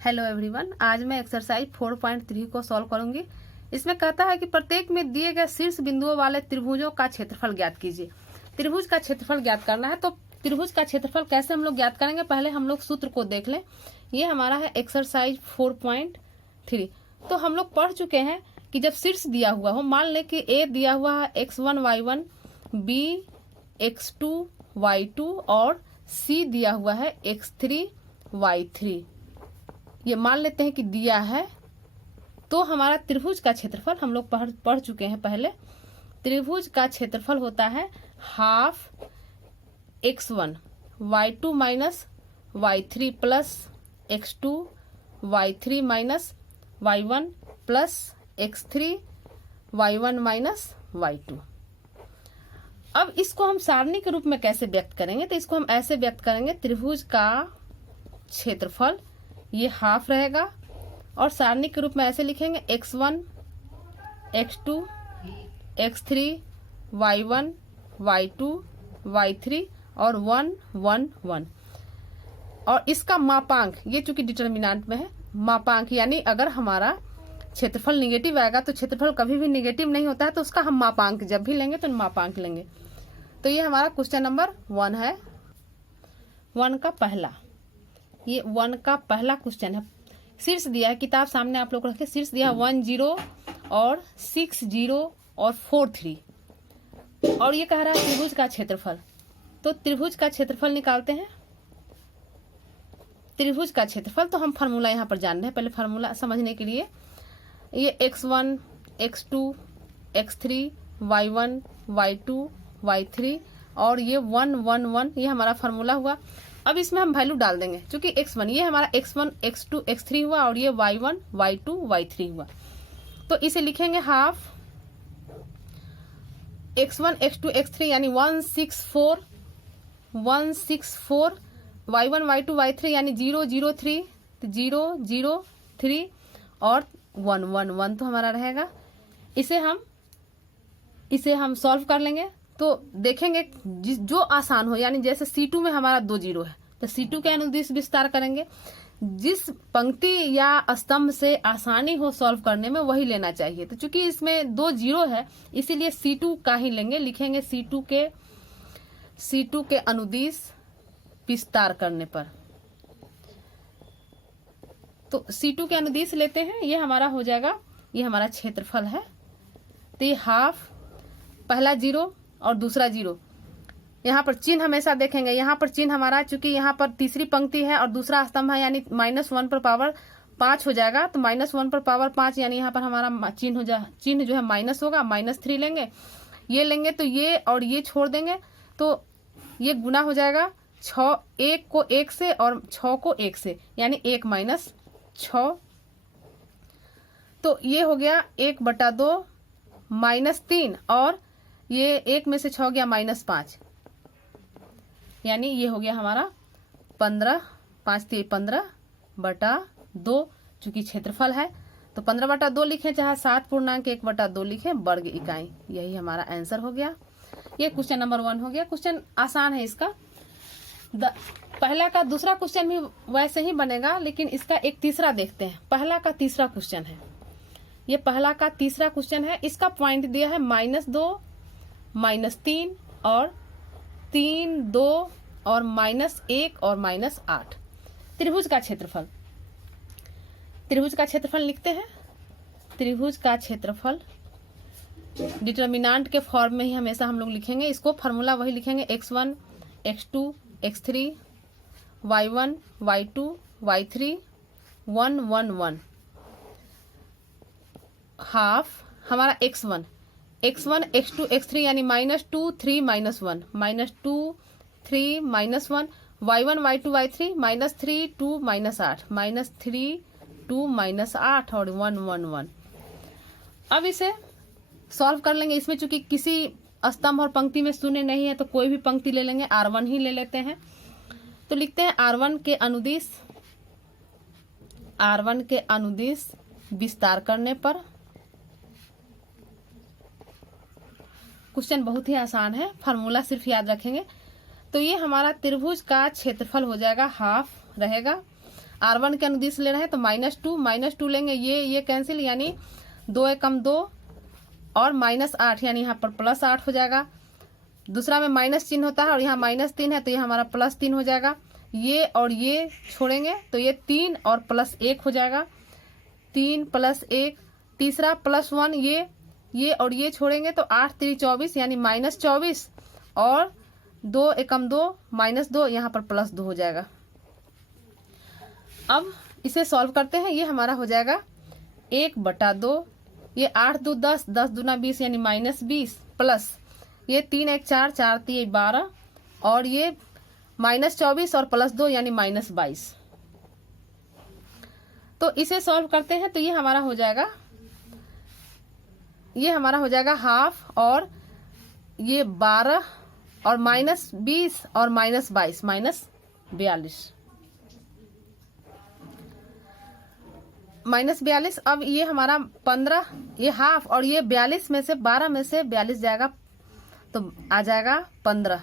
Hello everyone, आज मैं exercise 4.3 को सॉल्व करूंगी। इसमें कहता है कि प्रत्येक में दिए गए शीर्ष बिंदुओं वाले त्रिभुजों का क्षेत्रफल ज्ञात कीजिए। त्रिभुज का क्षेत्रफल ज्ञात करना है, तो त्रिभुज का क्षेत्रफल कैसे हम लोग ज्ञात करेंगे, पहले हम लोग सूत्र को देख लें। ये हमारा है एक्सरसाइज 4.3। तो हम लोग पढ़ चुके हैं कि जब शीर्ष दिया हुआ हो, मान लें कि ए दिया हुआ है x1 y1, b x2 y2 और c दिया हुआ है x3 y3। ये मान लेते हैं कि दिया है, तो हमारा त्रिभुज का क्षेत्रफल हम लोग पढ़ चुके हैं पहले। त्रिभुज का क्षेत्रफल होता है half x1 y2 minus y3 plus x2 y3 minus y1 plus x3 y1 minus y2। अब इसको हम सारणी के रूप में कैसे व्यक्त करेंगे, तो इसको हम ऐसे व्यक्त करेंगे, त्रिभुज का क्षेत्रफल ये हाफ रहेगा और सारणी के रूप में ऐसे लिखेंगे x1 x2 x3 y1 y2 y3 और 1 1 1। और इसका मापांक, ये चूंकि डिटर्मिनेंट में है, मापांक यानी अगर हमारा क्षेत्रफल निगेटिव आएगा तो क्षेत्रफल कभी भी निगेटिव नहीं होता है, तो उसका हम मापांक जब भी लेंगे तो मापांक लेंगे। तो ये हमारा क्वेश्चन नंबर 1 है। 1 का पहला, ये 1 का पहला क्वेश्चन है। शीर्ष दिया है, किताब सामने आप लोग रखे, शीर्ष दिया 1 0 और 6 0 और 4 3 और ये कह रहा है त्रिभुज का क्षेत्रफल। तो त्रिभुज का क्षेत्रफल निकालते हैं। त्रिभुज का क्षेत्रफल, तो हम फार्मूला यहाँ पर जान रहे हैं, पहले फार्मूला समझने के लिए। ये x1 x2 x3 y1 y2 y3 और ये 1 1 1, ये हमारा फार्मूला हुआ। अब इसमें हम वैल्यू डाल देंगे, क्योंकि x1 ये हमारा x1 x2 x3 हुआ और ये y1 y2 y3 हुआ। तो इसे लिखेंगे हाफ x1 x2 x3 यानी 164 y1 y2 y3 यानी 0 0 3, तो 0 0 3 और 1 1 1 तो हमारा रहेगा। इसे हम सॉल्व कर लेंगे तो देखेंगे जो आसान हो, यानी जैसे C2 में हमारा 2 0 है तो C2 के अनुदिश विस्तार करेंगे। जिस पंक्ति या स्तंभ से आसानी हो सॉल्व करने में वही लेना चाहिए। तो चूंकि इसमें 2 0 है इसीलिए C2 का ही लेंगे, लिखेंगे C2 के अनुदिश विस्तार करने पर। तो C2 के अनुदिश लेते हैं, ये हमारा हो जाएगा, ये हमारा क्षेत्रफल है। तो ये हाफ, पहला 0 और दूसरा 0, यहाँ पर चिन्ह हमेशा देखेंगे। यहाँ पर चिन्ह हमारा, चूंकि यहाँ पर तीसरी पंक्ति है और दूसरा स्तंभ है, यानी -1 पर पावर 5 हो जाएगा। तो -1 पर पावर 5 यानी यहाँ पर हमारा चिन्ह जो है माइनस होगा, -3 लेंगे, ये लेंगे तो ये और ये छोड़ देंगे, तो ये गुना हो जाएगा 6, 1 को 1 से और 6 को 1 से, यानी 1 माइनस 6। तो ये हो गया 1/2 -3 और ये 1 में से 6 गया -5, यानी ये हो गया हमारा 15, 5 3 15/2। चूंकि क्षेत्रफल है तो 15/2 लिखें, चाहे 7.1/2 लिखें, वर्ग इकाई। यही हमारा आंसर हो गया। ये क्वेश्चन नंबर 1 हो गया। क्वेश्चन आसान है इसका। पहला का दूसरा क्वेश्चन भी वैसे ही बनेगा, लेकिन इसका एक तीसरा देखते हैं। पहला का तीसरा क्वेश्चन है, ये पहला का तीसरा क्वेश्चन है। इसका पॉइंट दिया है -2 -3 और 3 2 और -1 और -8। त्रिभुज का क्षेत्रफल, त्रिभुज का क्षेत्रफल लिखते हैं। त्रिभुज का क्षेत्रफल डिटर्मिनेंट के फॉर्म में ही हमेशा हम लोग लिखेंगे। इसको फार्मूला वही लिखेंगे, x1 x2 x3 y1 y2 y3 1 1 1। Half हमारा x1 x2 x3 यानी -2 3 -1 -2 3 -1 y1 y2 y3 -3 2 -8 -3 2 -8 और 1 1 1। अब इसे सॉल्व कर लेंगे। इसमें चूंकि किसी स्तंभ और पंक्ति में शून्य नहीं है तो कोई भी पंक्ति ले लेंगे, R1 ही ले लेते हैं। तो लिखते हैं R1 के अनुदिश विस्तार करने पर। क्वेश्चन बहुत ही आसान है, फार्मूला सिर्फ याद रखेंगे। तो ये हमारा त्रिभुज का क्षेत्रफल हो जाएगा, हाफ रहेगा। R1 के अनुदिश ले रहे हैं तो -2 लेंगे, ये कैंसिल, यानी 2 एकम 2 और -8 यानी यहाँ पर +8 हो जाएगा। दूसरा में माइनस चिन्ह होता है और यहाँ -3 है तो ये हमारा +3 हो जाएगा। ये और ये छोड़ेंगे तो ये 3 और +1 हो जाएगा, 3 + 1। तीसरा +1, ये और ये छोड़ेंगे तो 8 3 24 यानी -24 और 2 एकम 2 -2 यहाँ पर +2 हो जाएगा। अब इसे सॉल्व करते हैं। ये हमारा हो जाएगा 1/2, ये 8 2 10, 10 दूना 20 यानी -20 प्लस ये 3 1 4, 4 3 12 और ये -24 और +2 यानी -22। तो इसे सॉल्व करते हैं तो ये हमारा हो जाएगा हाफ और ये 12 और -20 और -22 -42। अब ये हमारा 15, ये हाफ और ये 42 में से 12 में से 42 जाएगा तो आ जाएगा 15,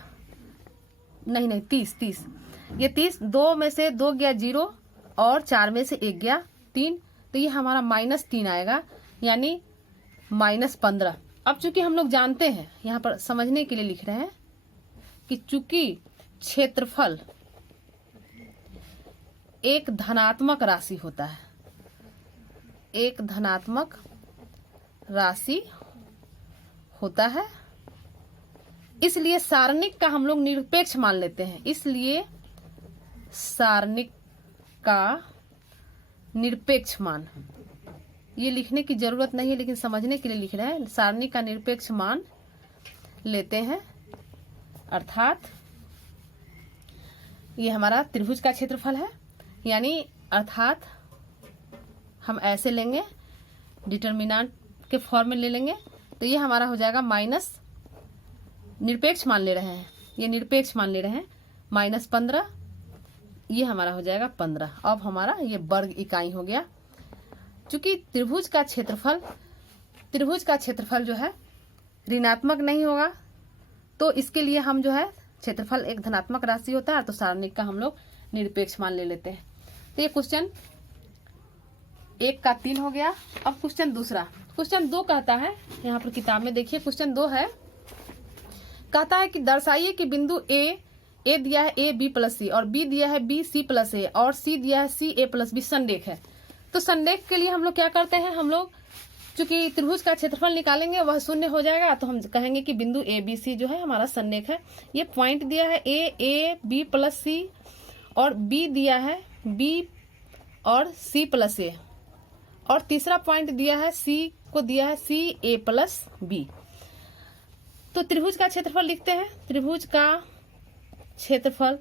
नहीं 30। ये 30, 2 में से 2 गया 0 और 4 में से 1 गया 3 तो ये हमारा -3 आएगा यानी -15। अब चूंकि हम लोग जानते हैं, यहाँ पर समझने के लिए लिख रहे हैं कि चूंकि क्षेत्रफल एक धनात्मक राशि होता है, एक धनात्मक राशि होता है, इसलिए सारणिक का हम लोग निरपेक्ष मान लेते हैं। इसलिए सारणिक का निरपेक्ष मान, ये लिखने की जरूरत नहीं है लेकिन समझने के लिए लिख रहे हैं। सारणिक का निरपेक्ष मान लेते हैं, अर्थात ये हमारा त्रिभुज का क्षेत्रफल है, यानी अर्थात हम ऐसे लेंगे, डिटर्मिनेंट के फॉर्म में ले लेंगे तो ये हमारा हो जाएगा माइनस, निरपेक्ष मान ले रहे हैं, ये निरपेक्ष मान ले रहे हैं, -15, ये हमारा हो जाएगा 15। अब हमारा ये वर्ग इकाई हो गया। चूंकि त्रिभुज का क्षेत्रफल जो है ऋणात्मक नहीं होगा तो इसके लिए हम जो है क्षेत्रफल एक धनात्मक राशि होता है तो सारणिक का हम लोग निरपेक्ष मान ले लेते हैं। तो ये क्वेश्चन 1 का 3 हो गया। अब क्वेश्चन दूसरा, क्वेश्चन 2 कहता है, यहाँ पर किताब में देखिए क्वेश्चन 2 है, कहता है कि दर्शाइए कि बिंदु ए दिया है AB + C और B दिया है BC + A और C दिया है CA + B संरेख है। तो संरेख के लिए हम लोग क्या करते हैं, हम लोग चूंकि त्रिभुज का क्षेत्रफल निकालेंगे वह 0 हो जाएगा तो हम कहेंगे कि बिंदु ABC जो है हमारा संरेख है। ये पॉइंट दिया है A B + C और B दिया है B और C + A और तीसरा पॉइंट दिया है C को दिया है CA + B। तो त्रिभुज का क्षेत्रफल लिखते हैं। त्रिभुज का क्षेत्रफल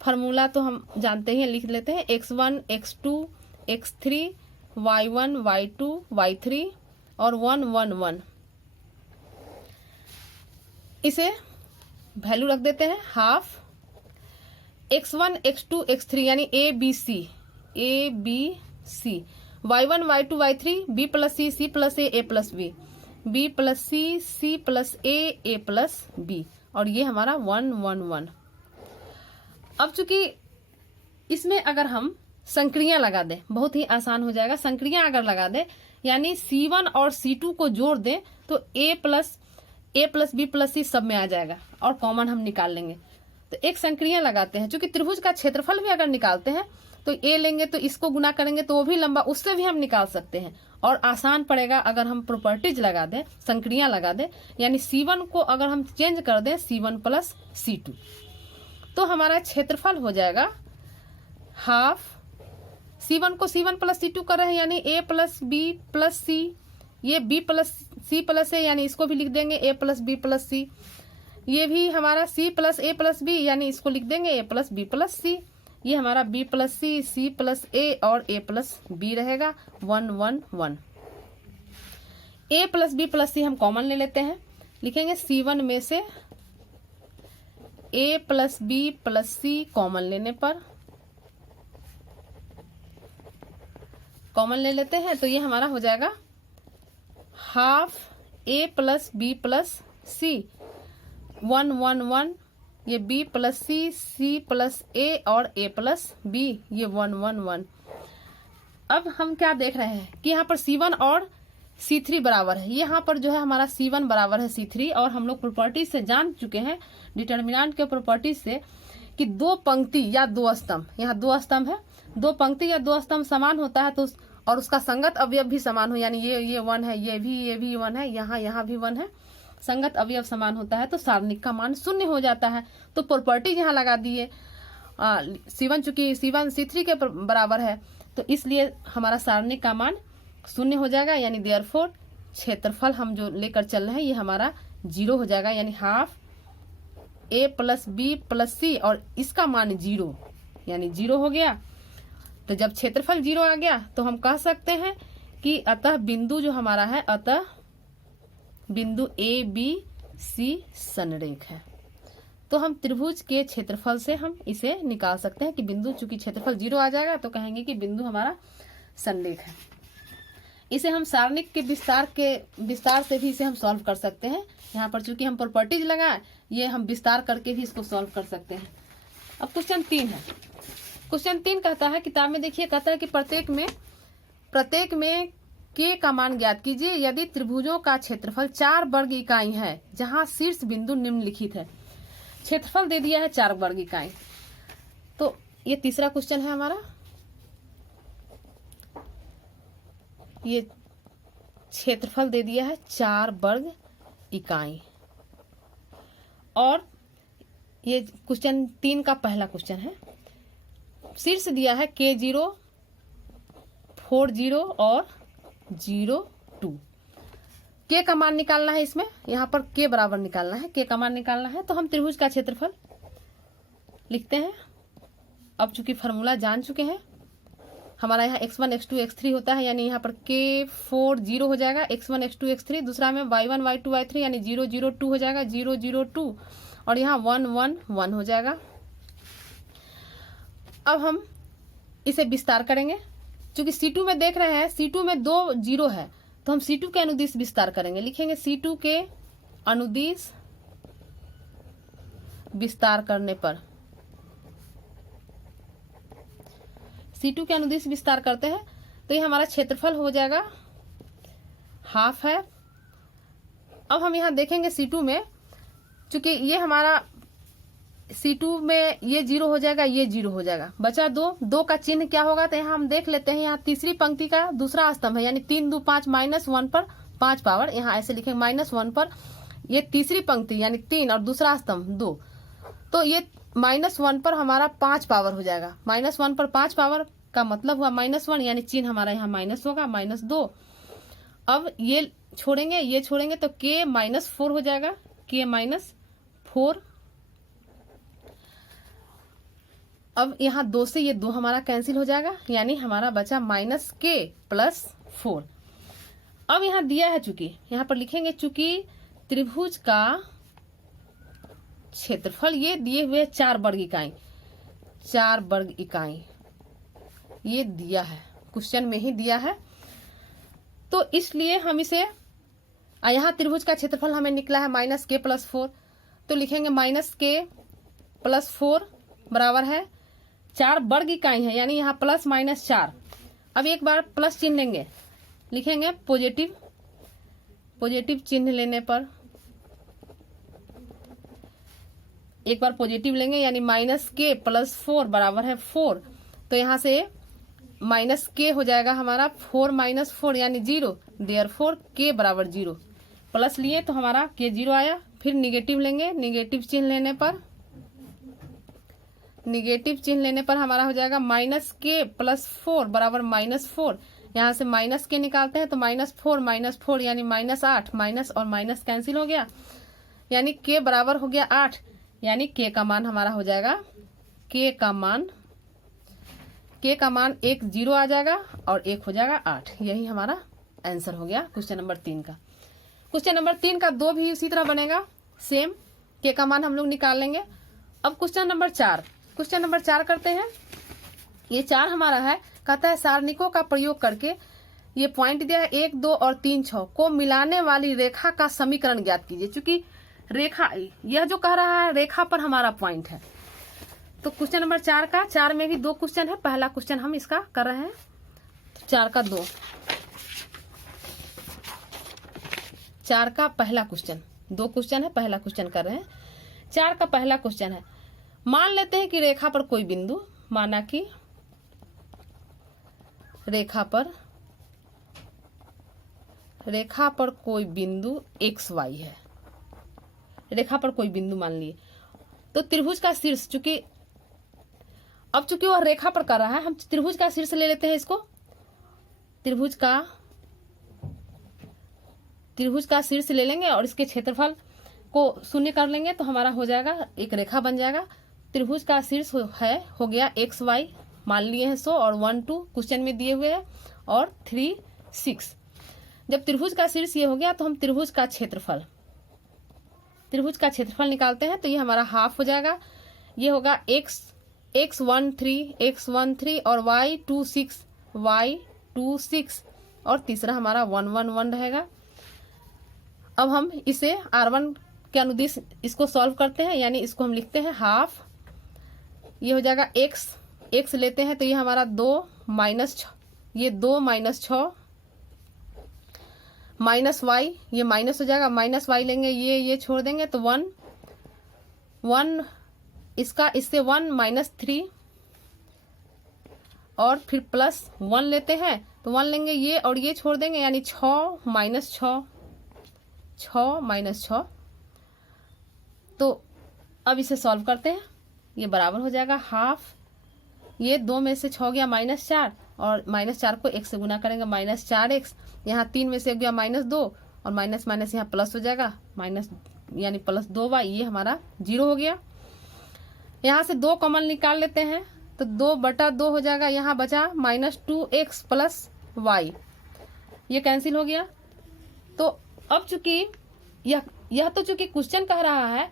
फार्मूला तो हम जानते ही हैं, लिख लेते हैं, x1 x2 x3 y1 y2 y3 और 1 1 1। इसे वैल्यू रख देते हैं, हाफ x1 x2 x3 यानी a b c y1 y2 y3 b + c c + a + b b + c c + a + b और ये हमारा 1 1 1। अब चूंकि इसमें अगर हम संक्रिया लगा दें बहुत ही आसान हो जाएगा। संक्रिया अगर लगा दें यानी C1 और C2 को जोड़ दें तो A + B + C सब में आ जाएगा और कॉमन हम निकाल लेंगे। तो एक संक्रिया लगाते हैं, चूंकि त्रिभुज का क्षेत्रफल भी अगर निकालते हैं तो A लेंगे तो इसको गुना करेंगे तो वो भी लंबा, उससे भी हम निकाल सकते हैं और आसान पड़ेगा अगर हम प्रॉपर्टीज लगा दें, संक्रिया लगा दें, यानी C1 को अगर हम चेंज कर दें C1 + C2 तो हमारा क्षेत्रफल हो जाएगा हाफ। C1 को C1 + C2 कर रहे हैं यानी A + B + C, ये B + C + A यानी इसको भी लिख देंगे A + B + C, ये भी हमारा C + A + B यानी इसको लिख देंगे A + B + C, ये हमारा B + C C + A और A + B रहेगा 1 1 1। A + B + C हम कॉमन ले लेते हैं, लिखेंगे C1 में से A + B + C कॉमन लेने पर, कॉमन ले लेते हैं तो ये हमारा हो जाएगा हाफ A + B + C 1 1 1 ये b plus c plus a और a प्लस b, ये 1 1 1। अब हम क्या देख रहे हैं कि यहाँ पर C1 और C3 बराबर है। यहाँ पर जो है हमारा C1 बराबर है C3, और हम लोग प्रॉपर्टीज से जान चुके हैं, डिटर्मिनेंट के प्रॉपर्टीज से, कि दो पंक्ति या दो स्तंभ, यहाँ दो स्तंभ है, दो पंक्ति या दो स्तंभ समान होता है तो और उसका संगत अवयव भी समान हो, यानी ये 1 है, ये भी 1 है, यहाँ भी 1 है, संगत अवयव समान होता है तो सारणिक का मान 0 हो जाता है। तो प्रॉपर्टीज यहाँ लगा दिए, C1 चूंकि C1 C3 के बराबर है तो इसलिए हमारा सारणिक का मान 0 हो जाएगा, यानी देयरफॉर क्षेत्रफल हम जो लेकर चल रहे हैं ये हमारा 0 हो जाएगा, यानी half a plus b plus c, और इसका मान 0, यानी 0 हो गया। तो जब क्षेत्रफल 0 आ गया तो हम कह सकते हैं कि अतः बिंदु जो हमारा है, अतः बिंदु a b c संरेख है। तो हम त्रिभुज के क्षेत्रफल से हम इसे निकाल सकते हैं कि बिंदु, चूंकि क्षेत्रफल 0 आ जाएगा तो कहेंगे कि बिंदु हमारा संरेख है। इसे हम सारणिक के विस्तार से भी इसे हम सॉल्व कर सकते हैं। यहाँ पर चूंकि हम प्रॉपर्टीज लगाए, ये हम विस्तार करके भी इसको सॉल्व कर सकते हैं। अब क्वेश्चन 3 है। क्वेश्चन 3 कहता है, किताब में देखिए, कहता है कि प्रत्येक में k का मान ज्ञात कीजिए यदि त्रिभुजों का क्षेत्रफल 4 वर्ग इकाई है जहां शीर्ष बिंदु निम्नलिखित है। क्षेत्रफल दे दिया है 4 वर्ग इकाई। तो ये तीसरा क्वेश्चन है हमारा। ये क्षेत्रफल दे दिया है 4 वर्ग इकाई, और ये क्वेश्चन 3 का पहला क्वेश्चन है। शीर्ष दिया है K0 40 और 0 2। K का मान निकालना है, इसमें यहाँ पर K बराबर निकालना है, K का मान निकालना है। तो हम त्रिभुज का क्षेत्रफल लिखते हैं। अब चूंकि फॉर्मूला जान चुके हैं, हमारा यहाँ x1 x2 x3 होता है, यानी यहाँ पर K4 0 हो जाएगा, x1 x2 x3। दूसरा में y1 y2 y3, यानी 0 0 2 हो जाएगा, 0 0 2, और यहाँ 1 1 1 हो जाएगा। अब हम इसे विस्तार करेंगे। चूंकि C2 में देख रहे हैं, C2 में 2 0 है तो हम C2 के अनुदिश विस्तार करेंगे। लिखेंगे C2 के अनुदिश विस्तार करने पर, C2 के अनुदिश विस्तार करते हैं तो ये हमारा क्षेत्रफल हो जाएगा हाफ है। अब हम यहाँ देखेंगे C2 में, चूंकि ये हमारा C2 में ये 0 हो जाएगा, ये 0 हो जाएगा, बचा 2 का चिन्ह क्या होगा, तो यहाँ हम देख लेते हैं। यहाँ तीसरी पंक्ति का दूसरा स्तंभ है, यानी 3 2 5 -1 पर 5 पावर, यहाँ ऐसे लिखेंगे -1 पर, ये तीसरी पंक्ति यानी 3 और दूसरा स्तंभ 2, तो ये -1 पर हमारा 5 पावर हो जाएगा। -1 पर 5 पावर का मतलब हुआ -1, यानी चिन्ह हमारा यहाँ माइनस होगा, -2। अब ये छोड़ेंगे, ये छोड़ेंगे तो K -4 हो जाएगा, K -4। अब यहाँ 2 से ये 2 हमारा कैंसिल हो जाएगा, यानी हमारा बचा -K + 4। अब यहाँ दिया है, चूंकि यहाँ पर लिखेंगे, चूंकि त्रिभुज का क्षेत्रफल ये दिए हुए 4 वर्ग इकाई, 4 वर्ग इकाई ये दिया है, क्वेश्चन में ही दिया है। तो इसलिए हम इसे, यहाँ त्रिभुज का क्षेत्रफल हमें निकला है -K + 4, तो लिखेंगे -K + 4 बराबर है 4 वर्ग इकाई है, यानी यहाँ प्लस माइनस 4। अब एक बार प्लस चिन्ह लेंगे, लिखेंगे पॉजिटिव चिन्ह लेने पर, एक बार पॉजिटिव लेंगे, यानी -K + 4 बराबर है 4। तो यहाँ से -K हो जाएगा हमारा 4 - 4 यानी 0, देयरफॉर K बराबर 0। प्लस लिए तो हमारा K 0 आया। फिर निगेटिव लेंगे, निगेटिव चिन्ह लेने पर हमारा हो जाएगा -K + 4 बराबर -4। यहाँ से -K निकालते हैं तो -4 - 4 यानी -8, माइनस और माइनस कैंसिल हो गया, यानी K बराबर हो गया 8, यानी K का मान हमारा हो जाएगा, K का मान 1 0 आ जाएगा और 1 हो जाएगा 8। यही हमारा आंसर हो गया क्वेश्चन नंबर 3 का। क्वेश्चन नंबर 3 का 2 भी उसी तरह बनेगा, सेम K का मान हम लोग निकाल लेंगे। अब क्वेश्चन नंबर 4 करते हैं। ये 4 हमारा है, कहता है सारणिकों का प्रयोग करके, ये पॉइंट दिया है 1 2 और 3 6 को मिलाने वाली रेखा का समीकरण ज्ञात कीजिए। चूंकि रेखा, यह जो कह रहा है रेखा पर हमारा पॉइंट है। तो क्वेश्चन नंबर 4 का, 4 में भी 2 क्वेश्चन है। पहला क्वेश्चन हम इसका कर रहे हैं, 4 का 2, 4 का पहला क्वेश्चन, 2 क्वेश्चन है, पहला क्वेश्चन कर रहे हैं। 4 का पहला क्वेश्चन है, मान लेते हैं कि रेखा पर कोई बिंदु, माना कि रेखा पर कोई बिंदु एक्स वाई है, रेखा पर कोई बिंदु मान लिए। तो त्रिभुज का शीर्ष, चूंकि वह रेखा पर कर रहा है, हम त्रिभुज का शीर्ष ले लेते हैं इसको। त्रिभुज का शीर्ष ले लेंगे और इसके क्षेत्रफल को शून्य कर लेंगे तो हमारा हो जाएगा, एक रेखा बन जाएगा। त्रिभुज का शीर्ष हो गया एक्स वाई, मान लिए हैं 100 और 1 2 क्वेश्चन में दिए हुए हैं और 3 6। जब त्रिभुज का शीर्ष ये हो गया तो हम त्रिभुज का क्षेत्रफल निकालते हैं। तो ये हमारा हाफ हो जाएगा, ये होगा x 1 3 और y 2 6 और तीसरा हमारा 1 1 1 रहेगा। अब हम इसे r1 के अनुदिश इसको सॉल्व करते हैं, यानी इसको हम लिखते हैं हाफ, ये हो जाएगा x लेते हैं तो ये हमारा 2 माइनस 6, ये 2 माइनस 6 माइनस y, ये माइनस हो जाएगा, माइनस y लेंगे, ये छोड़ देंगे तो 1 इससे 1 माइनस 3 और फिर प्लस 1 लेते हैं तो 1 लेंगे, ये और ये छोड़ देंगे, यानी 6 माइनस 6। तो अब इसे सॉल्व करते हैं, ये बराबर हो जाएगा हाफ, ये 2 में से 6 गया -4 और -4 को 1 से गुना करेंगे -4x, यहाँ 3 में से गया -2 और माइनस माइनस यहाँ प्लस हो जाएगा, माइनस यानी प्लस 2y, ये हमारा 0 हो गया। यहाँ से 2 कॉमन निकाल लेते हैं तो 2/2 हो जाएगा, यहाँ बचा -2x प्लस y, ये कैंसिल हो गया। तो अब चूंकि यह तो चूंकि क्वेश्चन कह रहा है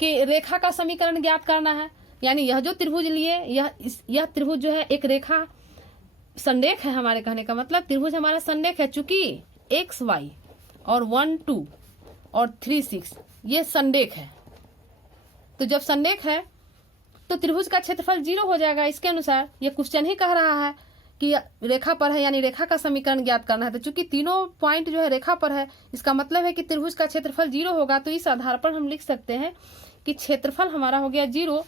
कि रेखा का समीकरण ज्ञात करना है, यानी यह जो त्रिभुज लिए, यह त्रिभुज जो है एक रेखा संरेख है, हमारे कहने का मतलब त्रिभुज हमारा संरेख है। चूंकि एक्स वाई और 1 2 और 3 6 ये संरेख है, तो जब संरेख है तो त्रिभुज का क्षेत्रफल 0 हो जाएगा। इसके अनुसार ये क्वेश्चन ही कह रहा है कि रेखा पर है, यानी रेखा का समीकरण ज्ञात करना है। तो चूंकि तीनों पॉइंट जो है रेखा पर है, इसका मतलब है कि त्रिभुज का क्षेत्रफल 0 होगा। तो इस आधार पर हम लिख सकते हैं कि क्षेत्रफल हमारा हो गया 0,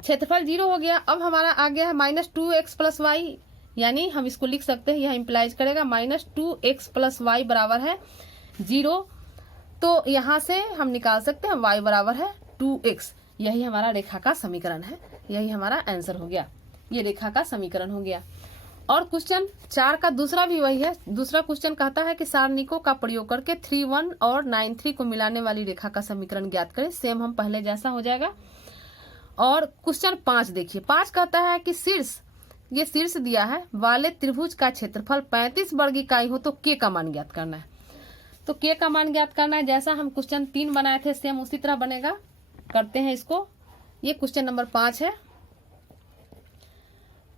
क्षेत्रफल 0 हो गया। अब हमारा आ गया है -2x प्लस वाई, यानी हम इसको लिख सकते हैं, यह इम्प्लाइज करेगा -2x प्लस वाई बराबर है 0। तो यहाँ से हम निकाल सकते हैं y बराबर है 2x, यही हमारा रेखा का समीकरण है, यही हमारा आंसर हो गया, ये रेखा का समीकरण हो गया। और क्वेश्चन 4 का दूसरा भी वही है। दूसरा क्वेश्चन कहता है कि सारणिकों का प्रयोग करके 3 1 और 9 3 को मिलाने वाली रेखा का समीकरण ज्ञात करें। सेम हम पहले जैसा हो जाएगा। और क्वेश्चन 5 देखिए, 5 कहता है कि ये शीर्ष दिया है वाले त्रिभुज का क्षेत्रफल 35 वर्ग इकाई हो तो k का मान ज्ञात करना है। तो k का मान ज्ञात करना है, जैसा हम क्वेश्चन 3 बनाए थे सेम उसी तरह बनेगा। करते हैं इसको, ये क्वेश्चन नंबर 5 है।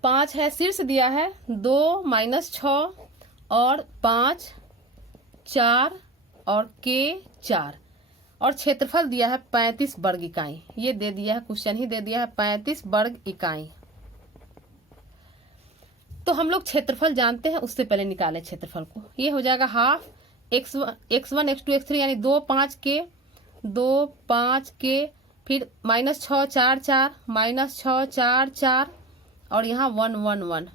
5 है, शीर्ष दिया है 2 -6 और 5 4 और k 4 और क्षेत्रफल दिया है 35 वर्ग इकाई। ये दे दिया है, क्वेश्चन ही दे दिया है 35 वर्ग इकाई। तो हम लोग क्षेत्रफल जानते हैं, उससे पहले निकाले क्षेत्रफल को। ये हो जाएगा हाफ x1 x2 x3 यानी 2 5 के फिर -6 4 4 -6 4 4 और यहाँ 1 1 1।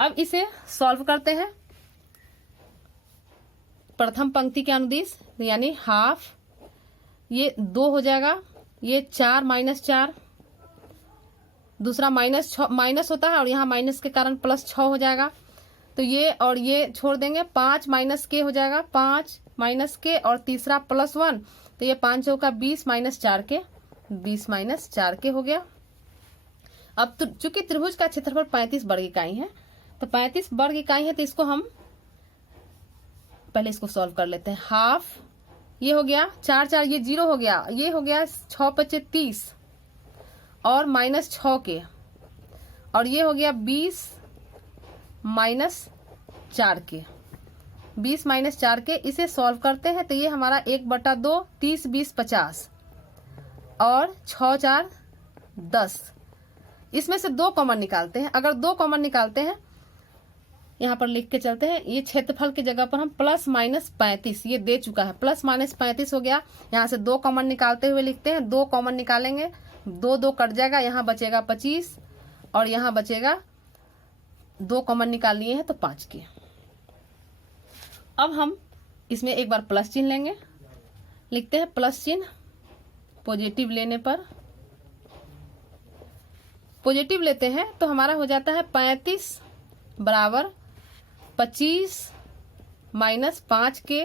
अब इसे सॉल्व करते हैं प्रथम पंक्ति के अनुदिश, यानी हाफ, ये 2 हो जाएगा, ये 4 -4, दूसरा माइनस होता है और यहाँ माइनस के कारण प्लस 6 हो जाएगा। तो ये और ये छोड़ देंगे, 5 - k हो जाएगा, 5 - k और तीसरा +1, तो ये 5 चौका 20 -4 के 20 -4 के हो गया। अब तो चूंकि त्रिभुज का क्षेत्रफल 35 वर्ग इकाई है, तो 35 वर्ग इकाई है, तो इसको हम पहले इसको सॉल्व कर लेते हैं। हाफ, ये हो गया 4 4, ये 0 हो गया, ये हो गया 6 × 5 = 30 और -6 के, और ये हो गया 20 -4 के, 20 माइनस 4 के, इसे सॉल्व करते हैं तो ये हमारा 1/2, 30, 20, 50 और 6, 4, 10। इसमें से 2 कॉमन निकालते हैं। अगर 2 कॉमन निकालते हैं, यहाँ पर लिख के चलते हैं, ये क्षेत्रफल की जगह पर हम प्लस माइनस 35, ये दे चुका है, प्लस माइनस 35 हो गया। यहाँ से 2 कॉमन निकालते हुए लिखते हैं, 2 कॉमन निकालेंगे, 2 2 कट जाएगा, यहाँ बचेगा 25 और यहाँ बचेगा 2 कॉमन निकाल लिए हैं तो 5 के। अब हम इसमें एक बार प्लस चिन्ह लेंगे, लिखते हैं प्लस चिन्ह, पॉजिटिव लेने पर, पॉजिटिव लेते हैं तो हमारा हो जाता है 35 बराबर 25 माइनस 5 के,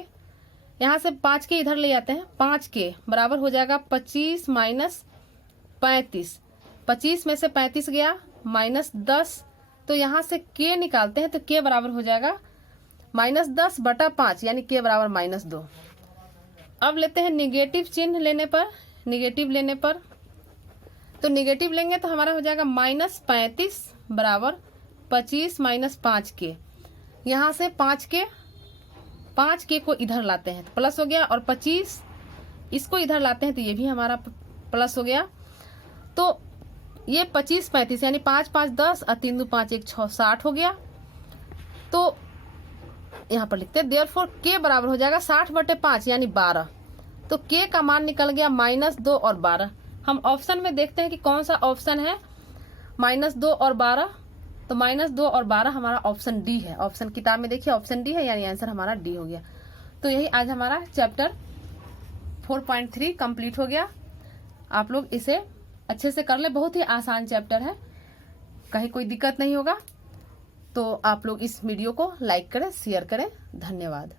यहाँ से 5 के इधर ले जाते हैं, 5 के बराबर हो जाएगा 25 माइनस 35, 25 में से 35 गया माइनस 10, तो यहाँ से के निकालते हैं तो के बराबर हो जाएगा -10/5 यानी के बराबर -2। अब लेते हैं निगेटिव चिन्ह लेने पर, निगेटिव लेने पर तो निगेटिव लेंगे तो हमारा हो जाएगा -35 बराबर 25 माइनस 5 के, यहाँ से 5 के को इधर लाते हैं तो प्लस हो गया, और 25 इसको इधर लाते हैं तो ये भी हमारा प्लस हो गया। तो ये 25 35 यानी 5 5 10 और 3 2 5 1 6 60 हो गया। तो यहाँ पर लिखते हैं देयरफॉर के बराबर हो जाएगा 60/5 यानी 12। तो के का मान निकल गया -2 और 12। हम ऑप्शन में देखते हैं कि कौन सा ऑप्शन है -2 और 12, तो -2 और 12 हमारा ऑप्शन डी है। ऑप्शन किताब में देखिए ऑप्शन डी है, यानी आंसर हमारा डी हो गया। तो यही आज हमारा चैप्टर 4.3 कंप्लीट हो गया। आप लोग इसे अच्छे से कर ले, बहुत ही आसान चैप्टर है, कहीं कोई दिक्कत नहीं होगा। तो आप लोग इस वीडियो को लाइक करें, शेयर करें। धन्यवाद।